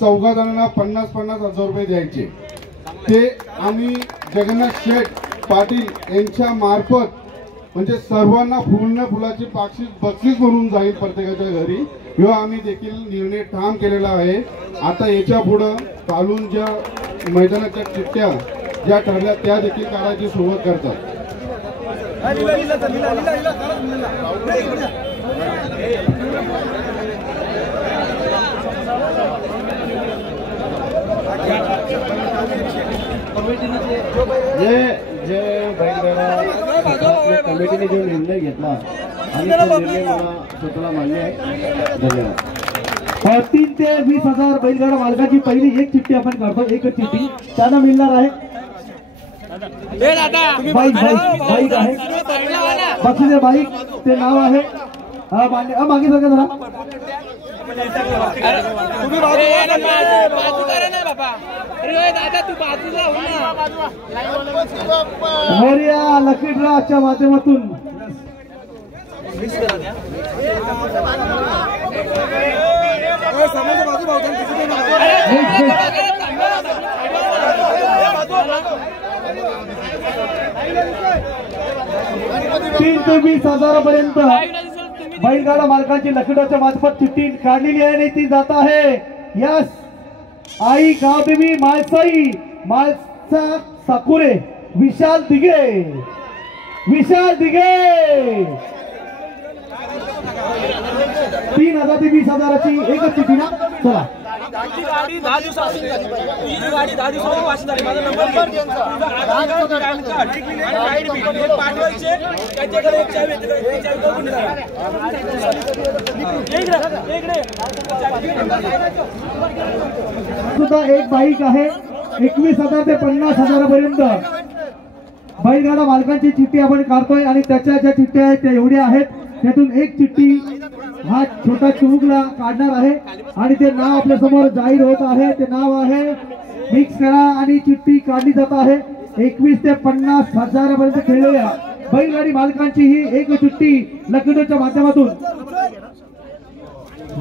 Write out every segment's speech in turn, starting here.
चौघा जणांना 50,000 रुपये द्यायचे। ते आम्ही जगन्नाथ शेठ पाटील यांच्या मार्फत म्हणजे सर्वांना फुलाची बक्षीस म्हणून जाईल प्रत्येकाच्या घरी। ह्यो आम्ही देखील निर्णय ठाम केलेला आहे। आता याच्या पुढे चालून ज्या मैदानाच्या चिठ्ठ्या ज्या ठरल्या त्या देखील काढायची सुरुवात करतात। जे बैलगाडा कमिटीने जो निर्णय घेतला आणि तो निर्णय मला स्वतःला मान्य आहे। धन्यवाद। 3 ते 20,000 बैलगाडा मालकाची पहिली एक चिठ्ठी आपण काढतो। एकच चिठ्ठी त्यांना मिळणार आहे। बाईक आहे बक्षीस बाईक ते नाव आहे मागे सगळं जरा मोरया लकी ड्रॉच्या माध्यमातून तीन ते 20,000 पर्यंत बैलगाडा मालकांची लकीड्रॉच्या मार्फत चिठ्ठी काढलेली आहे आणि ती जात आहे यस आई गावदेवी माळसाई माळसा साकुरे विशाल दिघे 3,000 ते 20,000ची एकच चिठ्ठी ना। चला गाडी 10 दिवसाची गाडी 10 दिवसाची वाशी झाली। माझा नंबर पाठवायचे त्याच्याकडे एक चावी सुद्धा एक बाईक आहे 21,000 ते 50,000 पर्यंत बैलगाडा मालकांची चिठ्ठी आपण काढतोय आणि त्याच्या ज्या चिठ्ठ्या आहेत त्या एवढ्या आहेत। त्यातून एक चिठ्ठी हा छोटा चिमुकला काढणार आहे आणि ते नाव आपल्या समोर जाहीर होत आहे। ते नाव आहे मिक्स करा आणि चिठ्ठी काढली जात आहे। 21 ते 50,000 पर्यंत खेळलेल्या बैलगाडी मालकांची ही एक चिठ्ठी लकीड्रॉच्या माध्यमातून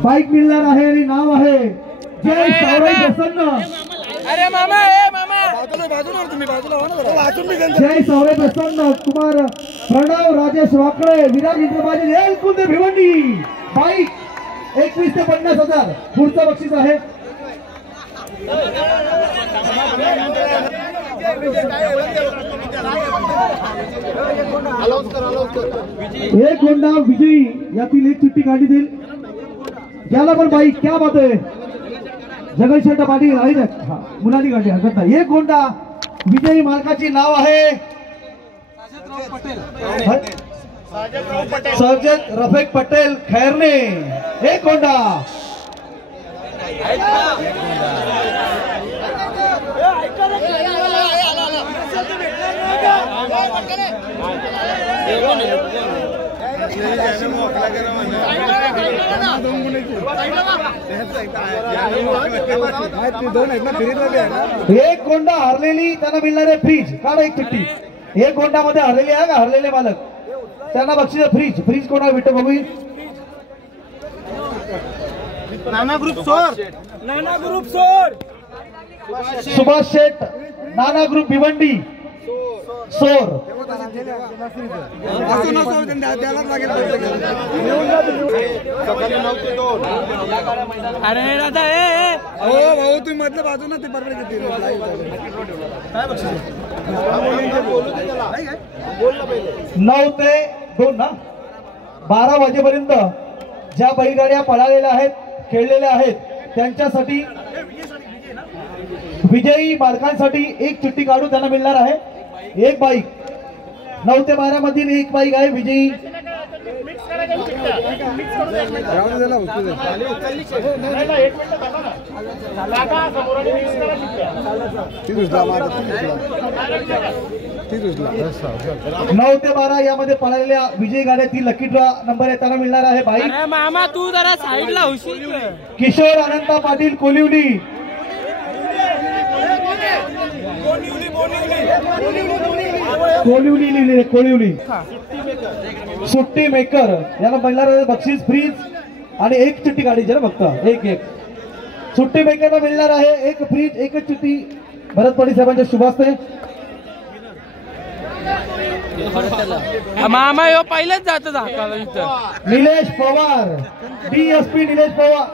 बाईक मिळणार आहे आणि नाव आहे जय सावराई प्रसन्न। अरे मामा बाजूला तुम्ही जय सावराई प्रसन्न कुमार प्रणव राजेश वाकडे विराज इंद्रबाजी एलकुंदे भिवंडी बाईक 21 ते 50,000 पुढचं बक्षीस आहे। एक होंडा विजयी यातील एक चिठ्ठी काढली जाईल। ज्याला पण बाईक क्या बात आहे जगन्नाथ पाटील आहे ना मुलांनी काढली हरकत नाही। एक होंडा विजयी मालकाची नाव आहे सर्जन रफेक पटेल खैरने। एक होंडा एक गोंडा हरलेली त्यांना मिळणार आहे फ्रीज। काढा एक चिठ्ठी एक गोंडा मध्ये हरलेली आहे का हरलेले मालक त्यांना बक्षीस फ्रीज कोणाला भेटतो बघू। नाना ग्रुप सोड सुभाष शेठ नाना ग्रुप भिवंडी सोर। अरे दादा भाऊ तुम्ही म्हटलं बाजू ना ते बरोबर 9 ते 2 ना 12 वाजेपर्यंत ज्या बैलगाड्या पळालेल्या आहेत खेळलेल्या आहेत त्यांच्यासाठी विजयी मालकांसाठी एक चिठ्ठी काढून त्यांना मिळणार आहे एक बाईक। 9 ते 12 मधील एक बाईक आहे विजयी। नऊ ते 12 यामध्ये पळालेल्या विजयी गाड्यातील लकी ड्रॉ नंबर आहे त्यांना मिळणार आहे बाईक। मामा तू जरा साईडला होशील। किशोर अनंता पाटील कोलिवली कोलिवली सुट्टी मेकर याला मिळणार बक्षीस फ्रीज आणि एक चिठ्ठी काढायची ना फक्त एक सुट्टीमेकरला मिळणार आहे एक फ्रीज, एकच चिठ्ठी भरत पाटील साहेबांच्या शुभास्ते. मामा यो पहिलेच जातो दाखवला इथं. निलेश पवार, DSP निलेश पवार.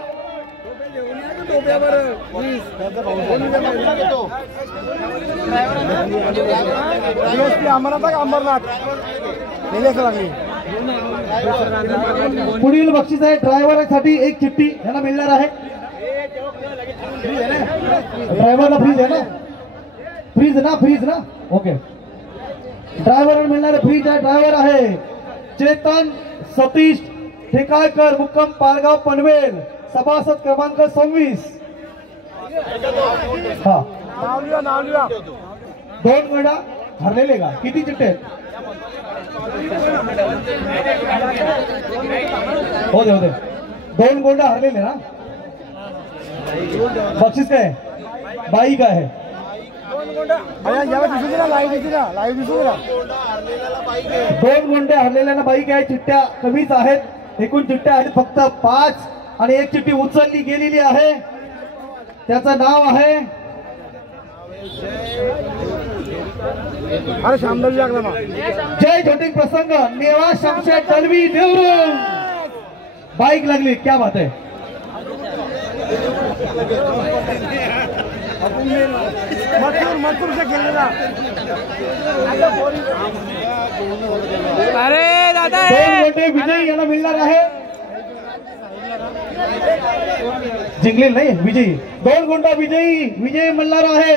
पुढील बक्षीस आहे ड्रायव्हरसाठी एक चिठ्ठी यांना मिळणार आहे. ड्रायव्हरला फ्रीज आहे ना, फ्रीज ना ओके. ड्रायव्हर मिळणारे फ्रीज आहे. ड्रायव्हर आहे चेतन सतीश ठेकाळकर, मुक्काम पारगाव पनवेल, सभासद क्रमांक 26. हा दोन गडा हरलेले का? किती चिठ्ठे आहेत? हो दे. दोन गोंडा हरलेले ना. बक्षीस काय? बाईक आहे. दोन गोंडे हरलेल्या बाईक आहे. चिठ्ठ्या कमीच आहेत. एकूण चिठ्ठ्या आहेत फक्त 5 आणि एक चिठ्ठी उचलली गेलेली आहे. त्याचं नाव आहे जय छोटी प्रसंग नेवा शमशेर दलवी देवरुंग. बाईक लागली. क्या बात आहे. अरे दादा दोन गोंडे विजयी यांना मिळणार आहे. जिंकले नाही विजयी. दोन गोंडा विजयी मिळणार आहे.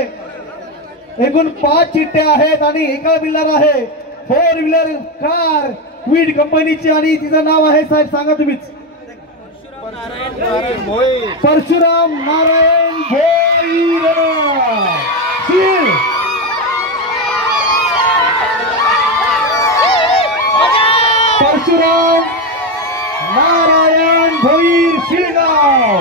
एकूण 5 चिठ्ठ्या आहेत आणि एका मिळणार आहे 4 व्हीलर कार क्विड कंपनीची आणि तिचं नाव आहे साहेब सांगा तुम्हीच. परशुराम नारायण भोईर. परशुराम नारायण भोईर शिळगाव.